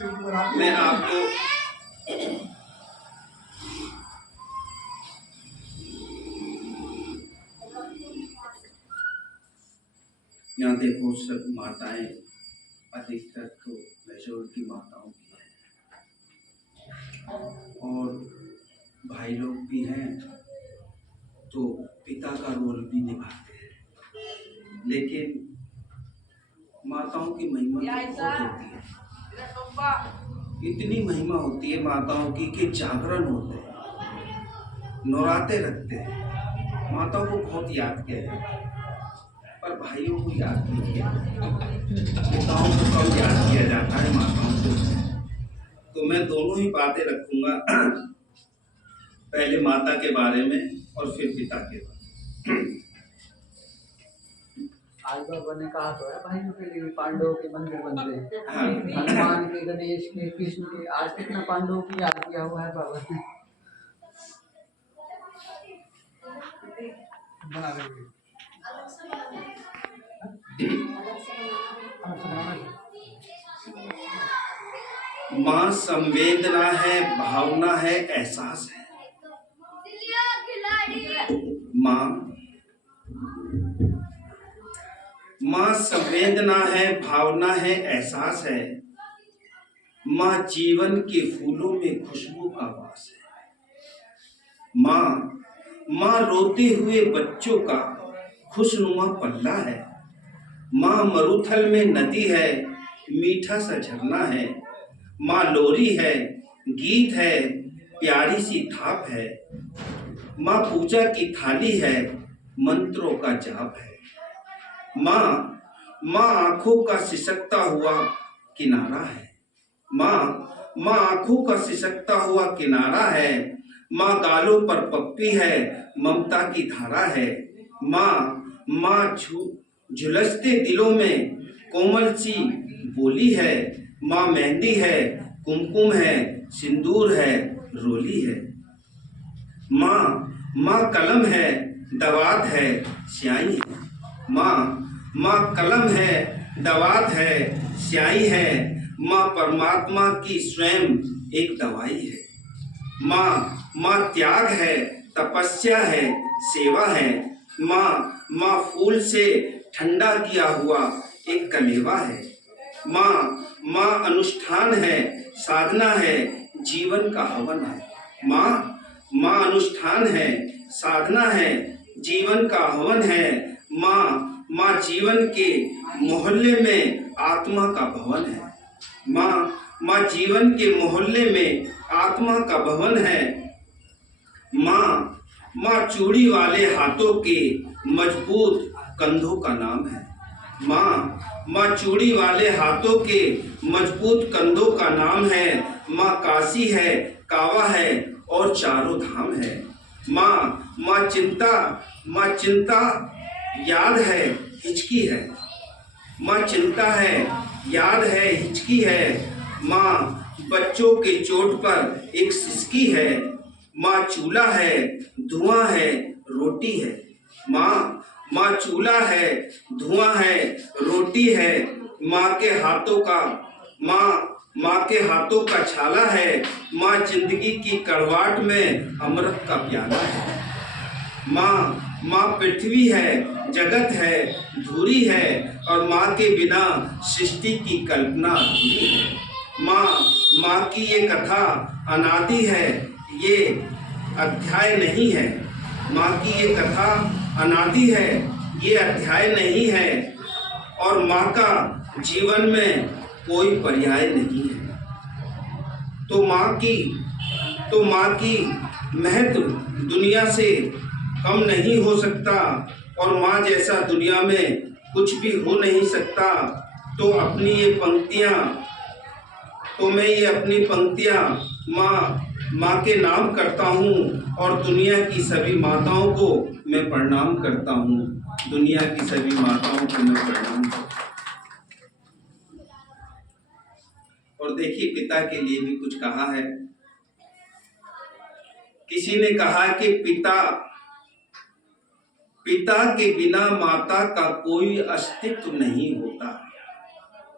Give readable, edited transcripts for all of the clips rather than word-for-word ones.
मैं आपको यहाँ देखो, सब माताएं अधिकतर तो मेजोरिटी माताओं की है, और भाई लोग भी हैं तो पिता का रोल भी निभाते हैं। लेकिन माताओं की महिमा तो बहुत होती है, इतनी महिमा होती है माताओं की कि जागरण होते हैं, नौराते रखते हैं, माताओं को बहुत याद किया जाता है, पर भाइयों को याद नहीं किया जाता। पिताओं को कम याद किया जाता है, माताओं को। तो मैं दोनों ही बातें रखूंगा, पहले माता के बारे में और फिर पिता के बारे में। आज बाबा ने कहा तो है भाइयों के लिए पांडवों के मंदिर बनते हैं। हाँ। हनुमान के, गणेश के, कृष्ण के, आज कितना पांडवों की याद किया हुआ है बाबा ने। बना देंगे। माँ संवेदना है, भावना है, एहसास है। माँ संवेदना है, भावना है, एहसास है। माँ जीवन के फूलों में खुशबू का वास है। माँ रोते हुए बच्चों का खुशनुमा पल्ला है। माँ मरुथल में नदी है, मीठा सा झरना है। माँ लोरी है, गीत है, प्यारी सी थाप है। माँ पूजा की थाली है, मंत्रों का जाप है। माँ आंखों का सिसकता हुआ किनारा है। माँ आंखों का सिसकता हुआ किनारा है। माँ गालों पर पप्पी है, ममता की धारा है। माँ झुलसते दिलों में कोमल सी बोली है। माँ मेहंदी है, कुमकुम है, सिंदूर है, रोली है। माँ कलम है, दवात है, स्याही है। माँ कलम है, दवात है, स्याही है। माँ परमात्मा की स्वयं एक दवाई है। माँ त्याग है, तपस्या है, सेवा है। माँ फूल से ठंडा किया हुआ एक कलेवा है। माँ अनुष्ठान है, साधना है, जीवन का हवन है। माँ अनुष्ठान है, साधना है, जीवन का हवन है। माँ जीवन के मोहल्ले में आत्मा का भवन है। माँ जीवन के मोहल्ले में आत्मा का भवन है। माँ चूड़ी वाले हाथों के मजबूत कंधों का नाम है। माँ चूड़ी वाले हाथों के मजबूत कंधों का नाम है। माँ काशी है, कावा है और चारों धाम है। माँ चिंता याद है, हिचकी है। माँ चिंता है, याद है, हिचकी है। माँ बच्चों के चोट पर एक सिसकी है। माँ चूल्हा है, धुआं है, रोटी है। माँ चूल्हा है, धुआं है, रोटी है। माँ के हाथों का छाला है। माँ जिंदगी की कड़वाहट में अमृत का प्याला है। माँ पृथ्वी है, जगत है, धुरी है और माँ के बिना सृष्टि की कल्पना अधूरी है। माँ की ये कथा अनादि है, ये अध्याय नहीं है। माँ की ये कथा अनादि है, ये अध्याय नहीं है और माँ का जीवन में कोई पर्याय नहीं है। तो माँ की महत्व दुनिया से कम नहीं हो सकता और माँ जैसा दुनिया में कुछ भी हो नहीं सकता। तो मैं ये अपनी पंक्तियाँ माँ के नाम करता हूँ और दुनिया की सभी माताओं को मैं प्रणाम करता हूँ। दुनिया की सभी माताओं को मैं प्रणाम करता हूँ। और देखिए, पिता के लिए भी कुछ कहा है। किसी ने कहा कि पिता के बिना माता का कोई अस्तित्व नहीं होता।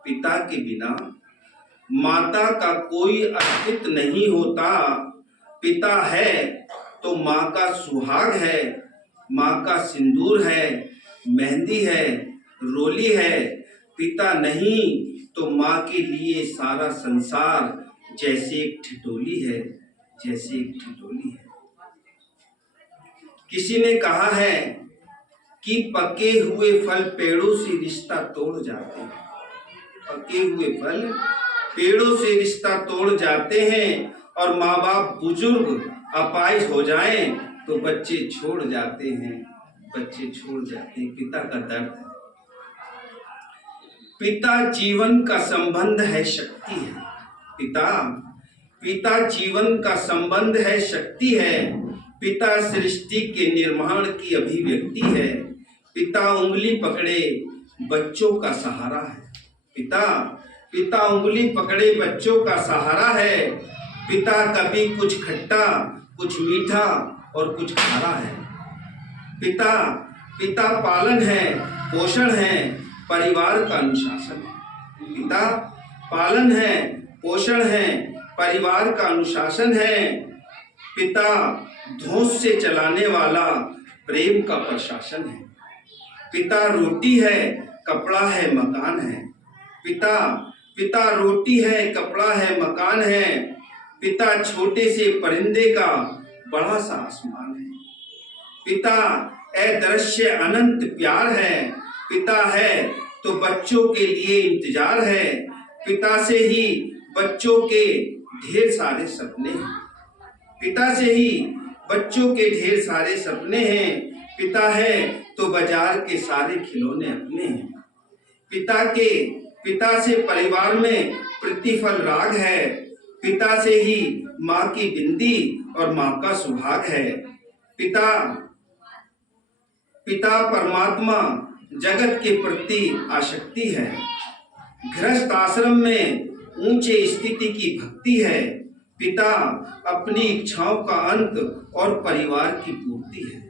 पिता के बिना माता का कोई अस्तित्व नहीं होता। पिता है तो माँ का सुहाग है, माँ का सिंदूर है, मेहंदी है, रोली है। पिता नहीं तो माँ के लिए सारा संसार जैसे एक ठिठोली है, जैसे एक ठिठोली है। किसी ने कहा है कि पके हुए फल पेड़ों से रिश्ता तोड़ जाते हैं। पके हुए फल पेड़ों से रिश्ता तोड़ जाते हैं, और माँ बाप बुजुर्ग अपाहिज हो जाएं तो बच्चे छोड़ जाते हैं, बच्चे छोड़ जाते हैं। पिता का दर्द है। पिता जीवन का संबंध है, शक्ति है। पिता जीवन का संबंध है, शक्ति है। पिता सृष्टि के निर्माण की अभिव्यक्ति है। पिता उंगली पकड़े बच्चों का सहारा है। पिता उंगली पकड़े बच्चों का सहारा है। पिता कभी कुछ खट्टा, कुछ मीठा और कुछ खारा है। पिता पालन है, पोषण है, परिवार का अनुशासन है। पिता पालन है, पोषण है, परिवार का अनुशासन है। पिता धौंस से चलाने वाला प्रेम का प्रशासन है। पिता रोटी है, कपड़ा है, मकान है। पिता रोटी है, कपड़ा है, मकान है। पिता छोटे से परिंदे का बड़ा सा आसमान है। पिता अदृश्य अनंत प्यार है। पिता है तो बच्चों के लिए इंतजार है। पिता से ही बच्चों के ढेर सारे सपने हैं। पिता से ही बच्चों के ढेर सारे सपने हैं। पिता है तो बाजार के सारे खिलौने अपने हैं। पिता से परिवार में प्रतिफल राग है। पिता से ही माँ की बिंदी और माँ का सुहाग है। पिता परमात्मा जगत के प्रति आसक्ति है। गृहस्थ आश्रम में ऊंचे स्थिति की भक्ति है। पिता अपनी इच्छाओं का अंत और परिवार की पूर्ति है।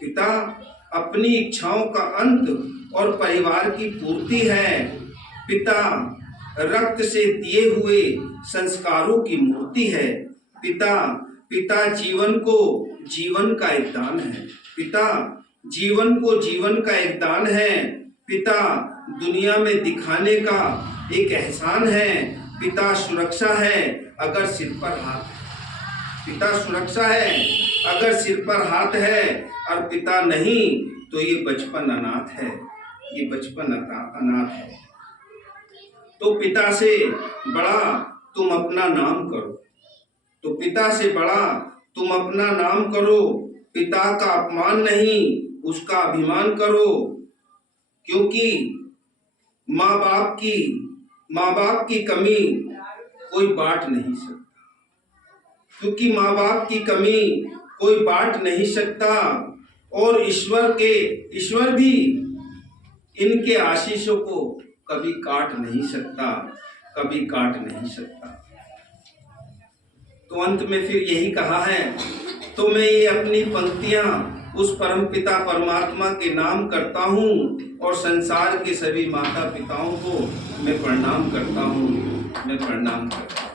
पिता अपनी इच्छाओं का अंत और परिवार की पूर्ति है। पिता रक्त से दिए हुए संस्कारों की मूर्ति है। पिता जीवन को जीवन का एक दान है। पिता जीवन को जीवन का एक दान है। पिता दुनिया में दिखाने का एक एहसान है। पिता सुरक्षा है अगर सिर पर हाथ है। पिता सुरक्षा है अगर सिर पर हाथ है, और पिता नहीं तो ये बचपन अनाथ है, ये बचपन अनाथ है। तो पिता से बड़ा तुम अपना नाम करो, तो पिता से बड़ा तुम अपना नाम करो। पिता का अपमान नहीं, उसका अभिमान करो, क्योंकि माँ बाप की कमी कोई बांट नहीं सकता। क्योंकि माँ बाप की कमी कोई बांट नहीं सकता, और ईश्वर भी इनके आशीषों को कभी काट नहीं सकता, कभी काट नहीं सकता। तो अंत में फिर यही कहा है, तो मैं ये अपनी पंक्तियां उस परमपिता परमात्मा के नाम करता हूँ, और संसार के सभी माता पिताओं को मैं प्रणाम करता हूँ, मैं प्रणाम करता हूँ।